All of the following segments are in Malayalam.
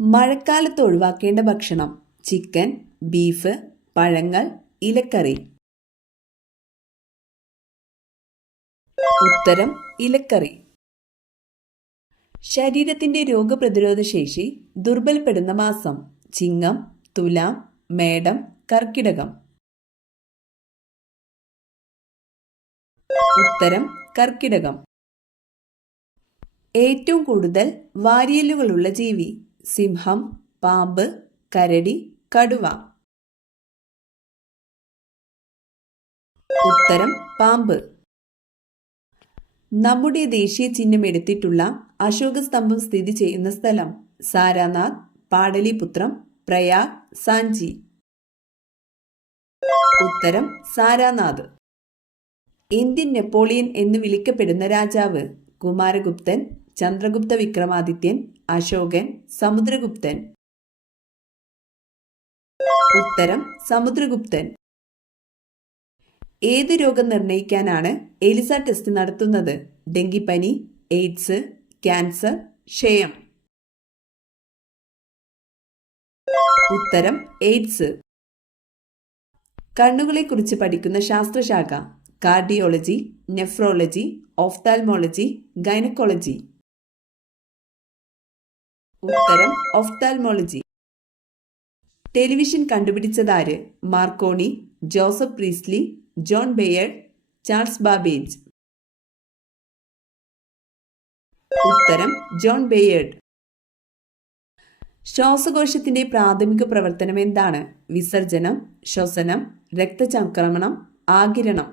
മഴക്കാലത്ത് ഒഴിവാക്കേണ്ട ഭക്ഷണം: ചിക്കൻ, ബീഫ്, പഴങ്ങൾ, ഇലക്കറി. ഉത്തരം ഇലക്കറി. ശരീരത്തിന്റെ രോഗപ്രതിരോധ ശേഷി ദുർബലപ്പെടുന്ന മാസം: ചിങ്ങം, തുലാം, മേടം, കർക്കിടകം. ഉത്തരം കർക്കിടകം. ഏറ്റവും കൂടുതൽ വാരിയെല്ലുകളുള്ള ജീവി: സിംഹം, പാമ്പ്, കരടി, കടുവ. ഉത്തരം പാമ്പ്. നമ്മുടെ ദേശീയ ചിഹ്നം എടുത്തിട്ടുള്ള അശോകസ്തംഭം സ്ഥിതി ചെയ്യുന്ന സ്ഥലം: സാരാനാഥ്, പാടലിപുത്രം, പ്രയാഗ്, സാഞ്ചി. ഉത്തരം സാരാനാഥ്. ഇന്ത്യൻ നെപ്പോളിയൻ എന്ന് വിളിക്കപ്പെടുന്ന രാജാവ്: കുമാരഗുപ്തൻ, ചന്ദ്രഗുപ്ത വിക്രമാദിത്യൻ, അശോകൻ, സമുദ്രഗുപ്തൻ. ഉത്തരം സമുദ്രഗുപ്തൻ. ഏത് രോഗം നിർണയിക്കാനാണ് എലിസ ടെസ്റ്റ് നടത്തുന്നത്? ഡെങ്കിപ്പനി, എയ്ഡ്സ്, ക്യാൻസർ, ക്ഷയം. ഉത്തരം എയ്ഡ്സ്. കണ്ണുകളെക്കുറിച്ച് പഠിക്കുന്ന ശാസ്ത്രശാഖ: കാർഡിയോളജി, നെഫ്രോളജി, ഓഫ്താൽമോളജി, ഗൈനക്കോളജി. ഉത്തരം ഓഫ്താൽമോളജി. ടെലിവിഷൻ കണ്ടുപിടിച്ചതാര്? Marconi, Joseph Priestley, John Baird, Charles Babbage. ഉത്തരം ജോൺ ബെയർഡ്. ശ്വാസകോശത്തിന്റെ പ്രാഥമിക പ്രവർത്തനം എന്താണ്? വിസർജനം, ശ്വസനം, രക്തചംക്രമണം, ആഗിരണം.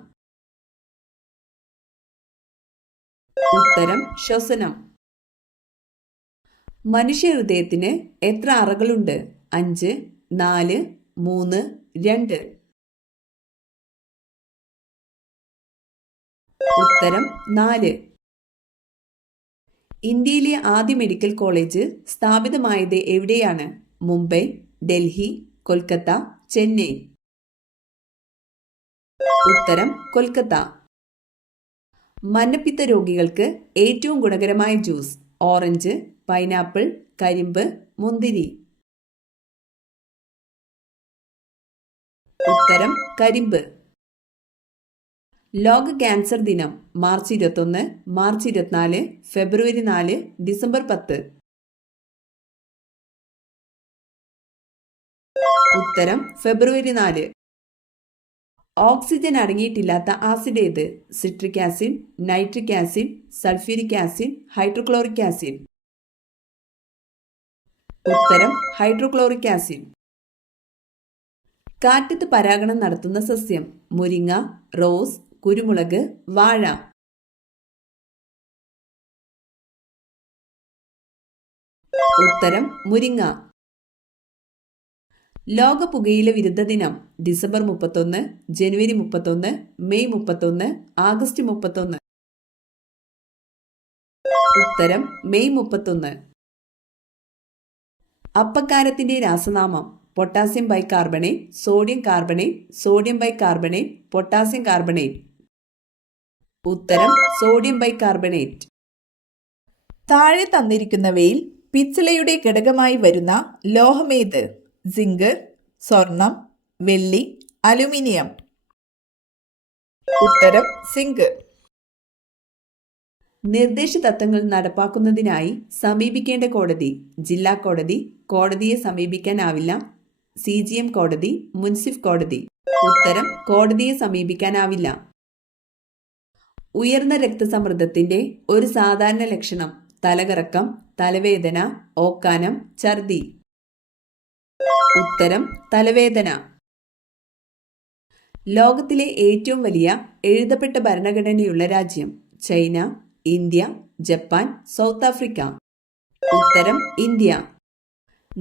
ഉത്തരം ശ്വസനം. മനുഷ്യ ഹൃദയത്തിന് എത്ര അറകളുണ്ട്? 5, 4, 3, 2. ഉത്തരം 4. ഇന്ത്യയിലെ ആദ്യ മെഡിക്കൽ കോളേജ് സ്ഥാപിതമായത് എവിടെയാണ്? മുംബൈ, ഡൽഹി, കൊൽക്കത്ത, ചെന്നൈ. ഉത്തരം കൊൽക്കത്ത. മഞ്ഞപ്പിത്ത രോഗികൾക്ക് ഏറ്റവും ഗുണകരമായ ജ്യൂസ്: ഓറഞ്ച്, പൈനാപ്പിൾ, കരിമ്പ്, മുന്തിരി. ഉത്തരം കരിമ്പ്. ലോക ക്യാൻസർ ദിനം: മാർച്ച് 21, മാർച്ച് 24, ഫെബ്രുവരി 4, ഡിസംബർ 10. ഉത്തരം ഫെബ്രുവരി 4. ഓക്സിജൻ അടങ്ങിയിട്ടില്ലാത്ത ആസിഡ് ഏത്? Citric acid, nitric acid, sulphuric acid, hydrochloric acid. ഉത്തരം ഹൈഡ്രോക്ലോറിക് ആസിഡ്. കാറ്റത്ത് പരാഗണം നടത്തുന്ന സസ്യം: മുരിങ്ങ, റോസ്, കുരുമുളക്, വാഴ. ഉത്തരം മുരിങ്ങ. ലോക പുകയില വിരുദ്ധ ദിനം: ഡിസംബർ 31, ജനുവരി 31, മെയ് 31, ആഗസ്റ്റ് 31. ഉത്തരം മെയ് 31. അപ്പക്കാരത്തിന്റെ രാസനാമം: potassium bicarbonate, sodium carbonate, sodium bicarbonate, potassium carbonate. ഉത്തരം സോഡിയം ബൈകാർബണേറ്റ്. താഴെ തന്നിരിക്കുന്നവയിൽ പിച്ചളയുടെ ഘടകമായി വരുന്ന ലോഹമേത്? സിങ്ക്, സ്വർണം, വെള്ളി, അലുമിനിയം. ഉത്തരം സിങ്ക്. നിർദ്ദേശ തത്വങ്ങൾ നടപ്പാക്കുന്നതിനായി സമീപിക്കേണ്ട കോടതി: ജില്ലാ കോടതി, കോടതിയെ സമീപിക്കാനാവില്ല, CGM കോടതി, മുൻസിഫ് കോടതി. ഉത്തരം കോടതിയെ സമീപിക്കാനാവില്ല. ഉയർന്ന രക്തസമ്മർദ്ദത്തിന്റെ ഒരു സാധാരണ ലക്ഷണം: തലകറക്കം, തലവേദന, ഓക്കാനം, ഛർദി. ഉത്തരം തലവേദന. ലോകത്തിലെ ഏറ്റവും വലിയ എഴുതപ്പെട്ട ഭരണഘടനയുള്ള രാജ്യം: China, India, Japan, south Africa. ഉത്തരം ഇന്ത്യ.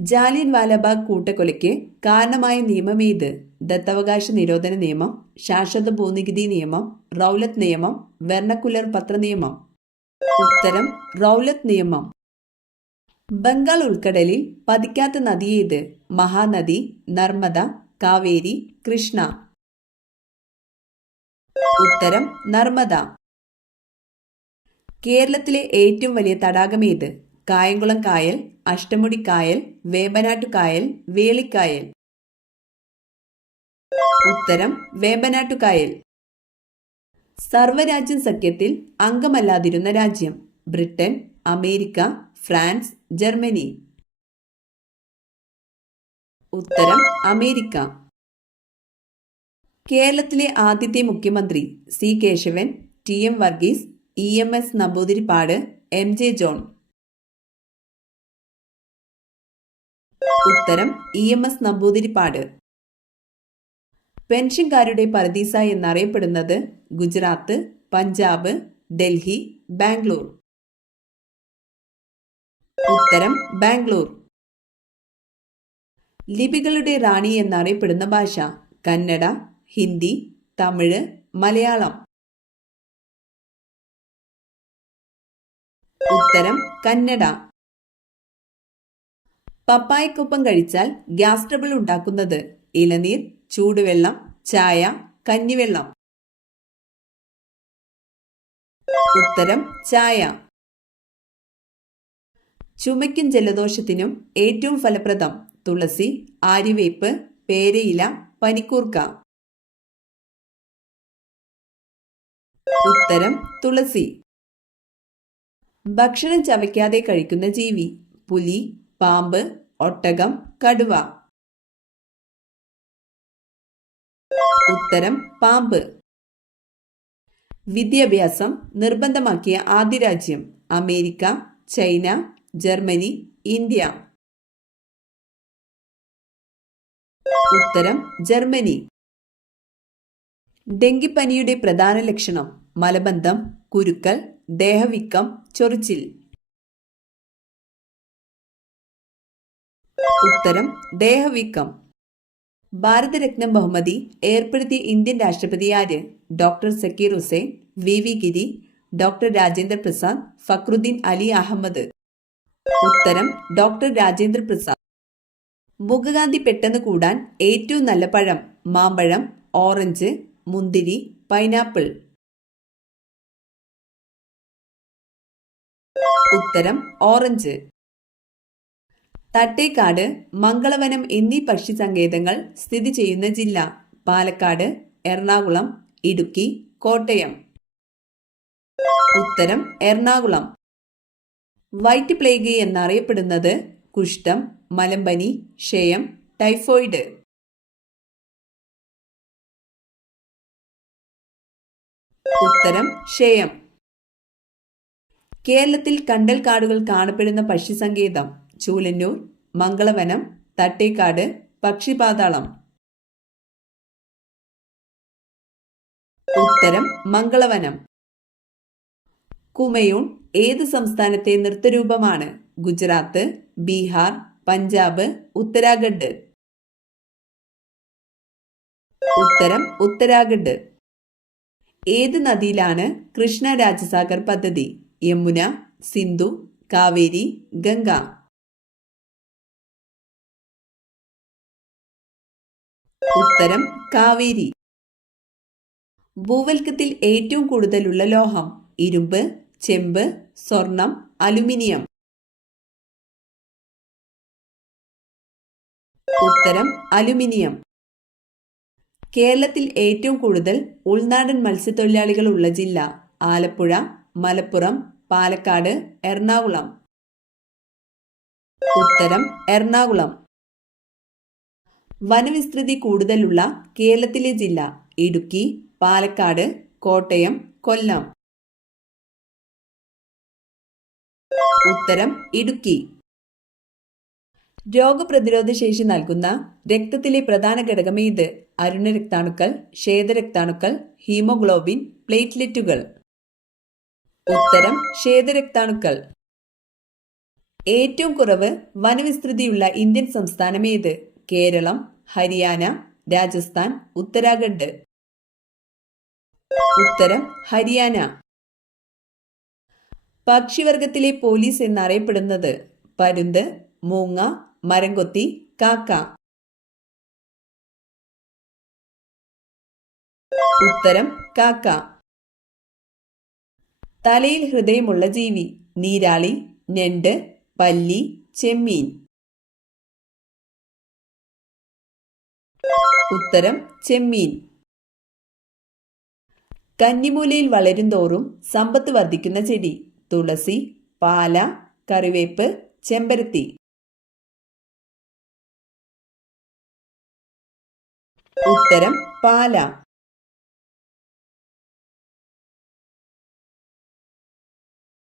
ജാലിയൻ വാലാബാഗ് കൂട്ടക്കൊലയ്ക്ക് കാരണമായ നിയമം ഏത്? ദത്തവകാശ നിരോധന നിയമം, ശാശ്വത ഭൂനികുതി നിയമം, റൗലത്ത് നിയമം, വെർണക്കുലർ പത്ര നിയമം. ഉത്തരം റൗലത്ത് നിയമം. ബംഗാൾ ഉൾക്കടലിൽ പതിക്കാത്ത നദി ഏത്? മഹാനദി, നർമ്മദ, കാവേരി, കൃഷ്ണ. ഉത്തരം നർമ്മദ. കേരളത്തിലെ ഏറ്റവും വലിയ തടാകം ഏത്? കായംകുളം കായൽ, അഷ്ടമുടി കായൽ, വേമ്പനാട്ടുകായൽ, വേളിക്കായൽ. ഉത്തരം വേമ്പനാട്ടുകായൽ. സർവ്വരാജ്യം സഖ്യത്തിൽ അംഗമല്ലാതിരുന്ന രാജ്യം: ബ്രിട്ടൻ, അമേരിക്ക, ഫ്രാൻസ്, ജർമ്മനി. ഉത്തരം അമേരിക്ക. കേരളത്തിലെ ആദ്യത്തെ മുഖ്യമന്ത്രി: C Kesavan, T M Varghese, E M S Namboodiripad, M J John. ഉത്തരം ഇ എം എസ് നമ്പൂതിരിപ്പാട്. പെൻഷൻകാരുടെ പറുദീസ എന്നറിയപ്പെടുന്നത്: ഗുജറാത്ത്, പഞ്ചാബ്, ഡൽഹി, ബാംഗ്ലൂർ. ഉത്തരം ബാംഗ്ലൂർ. ലിപികളുടെ റാണി എന്നറിയപ്പെടുന്ന ഭാഷ: കന്നഡ, ഹിന്ദി, തമിഴ്, മലയാളം. ഉത്തരം കന്നഡ. പപ്പായക്കൊപ്പം കഴിച്ചാൽ ഗ്യാസ് ട്രബിൾ ഉണ്ടാക്കുന്നത്: ഇളനീർ, ചൂടുവെള്ളം, ചായ, കഞ്ഞിവെള്ളം. ഉത്തരം ചായ. ചുമയ്ക്കും ജലദോഷത്തിനും ഏറ്റവും ഫലപ്രദം: തുളസി, ആര്യവേപ്പ്, പേരയില, പനിക്കൂർക്ക. ഉത്തരം തുളസി. ഭക്ഷണം ചവയ്ക്കാതെ കഴിക്കുന്ന ജീവി: പുലി, പാമ്പ്, ഒട്ടകം, കടുവ. ഉത്തരം പാമ്പ്. വിദ്യാഭ്യാസം നിർബന്ധമാക്കിയ ആദ്യ രാജ്യം: അമേരിക്ക, ചൈന, ജർമ്മനി, ഇന്ത്യ. ഉത്തരം ജർമ്മനി. ഡെങ്കിപ്പനിയുടെ പ്രധാന ലക്ഷണം: മലബന്ധം, കുരുക്കൾ, ദേഹവീക്കം, ചൊറിച്ചിൽ. ഉത്തരം ദേഹവീക്കം. ഭാരതരത്ന ബഹുമതി ഏർപ്പെടുത്തിയ ഇന്ത്യൻ രാഷ്ട്രപതി ആര്? Doctor Zakir Hussain, V V Giri, doctor Rajendra Prasad, Fakhruddin Ali Ahmed. ഉത്തരം ഡോക്ടർ രാജേന്ദ്ര പ്രസാദ്. മുഖകാന്തി പെട്ടെന്ന് കൂടാൻ ഏറ്റവും നല്ല പഴം: മാമ്പഴം, ഓറഞ്ച്, മുന്തിരി, പൈനാപ്പിൾ. ഉത്തരം ഓറഞ്ച്. തട്ടേക്കാട്, മംഗളവനം എന്നീ പക്ഷി സങ്കേതങ്ങൾ സ്ഥിതി ചെയ്യുന്ന ജില്ല: പാലക്കാട്, എറണാകുളം, ഇടുക്കി, കോട്ടയം. ഉത്തരം എറണാകുളം. വൈറ്റ് പ്ലേഗ് എന്നറിയപ്പെടുന്നത്: കുഷ്ഠം, മലമ്പനി, ക്ഷയം, ടൈഫോയിഡ്. ഉത്തരം ക്ഷയം. കേരളത്തിൽ കണ്ടൽ കാടുകൾ കാണപ്പെടുന്ന പക്ഷി സങ്കേതം: ചൂലന്നൂർ, മംഗളവനം, തട്ടേക്കാട്, പക്ഷിപാതാളം. ഉത്തരം മംഗളവനം. കുമയൂൺ ഏത് സംസ്ഥാനത്തെ നൃത്തരൂപമാണ്? ഗുജറാത്ത്, ബീഹാർ, പഞ്ചാബ്, ഉത്തരാഖണ്ഡ്. ഉത്തരം ഉത്തരാഖണ്ഡ്. ഏത് നദിയിലാണ് കൃഷ്ണ രാജസാഗർ പദ്ധതി? യമുന, സിന്ധു, കാവേരി, ഗംഗ. ഉത്തരം കാവേരി. ഭൂവൽക്കത്തിൽ ഏറ്റവും കൂടുതലുള്ള ലോഹം: ഇരുമ്പ്, ചെമ്പ്, സ്വർണം, അലുമിനിയം. ഉത്തരം അലുമിനിയം. കേരളത്തിൽ ഏറ്റവും കൂടുതൽ ഉൾനാടൻ മത്സ്യത്തൊഴിലാളികൾ ഉള്ള ജില്ല: ആലപ്പുഴ, മലപ്പുറം, പാലക്കാട്, എറണാകുളം. ഉത്തരം എറണാകുളം. വനവിസ്തൃതി കൂടുതലുള്ള കേരളത്തിലെ ജില്ല: ഇടുക്കി, പാലക്കാട്, കോട്ടയം, കൊല്ലം. ഉത്തരം ഇടുക്കി. രോഗപ്രതിരോധ ശേഷി നൽകുന്ന രക്തത്തിലെ പ്രധാന ഘടകം ഏത്? അരുണരക്താണുക്കൾ, ശ്വേതരക്താണുക്കൾ, ഹീമോഗ്ലോബിൻ, പ്ലേറ്റ്ലെറ്റുകൾ. ഉത്തരം ശ്വേതരക്താണുക്കൾ. ഏറ്റവും കുറവ് വനവിസ്തൃതിയുള്ള ഇന്ത്യൻ സംസ്ഥാനം ഏത്? കേരളം, ഹരിയാന, രാജസ്ഥാൻ, ഉത്തരാഖണ്ഡ്. ഉത്തരം ഹരിയാന. പക്ഷിവർഗത്തിലെ പോലീസ് എന്നറിയപ്പെടുന്നത്: പരുന്ത്, മൂങ്ങ, മരംകൊത്തി, കാക്ക. ഉത്തരം കാക്ക. തലയിൽ ഹൃദയമുള്ള ജീവി: നീരാളി, ഞണ്ട്, പല്ലി, ചെമ്മീൻ. ഉത്തരം ചെമ്മീൻ. കന്നിമൂലയിൽ വളരും തോറും സമ്പത്ത് വർദ്ധിക്കുന്ന ചെടി. തുളസി, പാല, കറിവേപ്പ്, ചെമ്പരത്തി. ഉത്തരം പാല.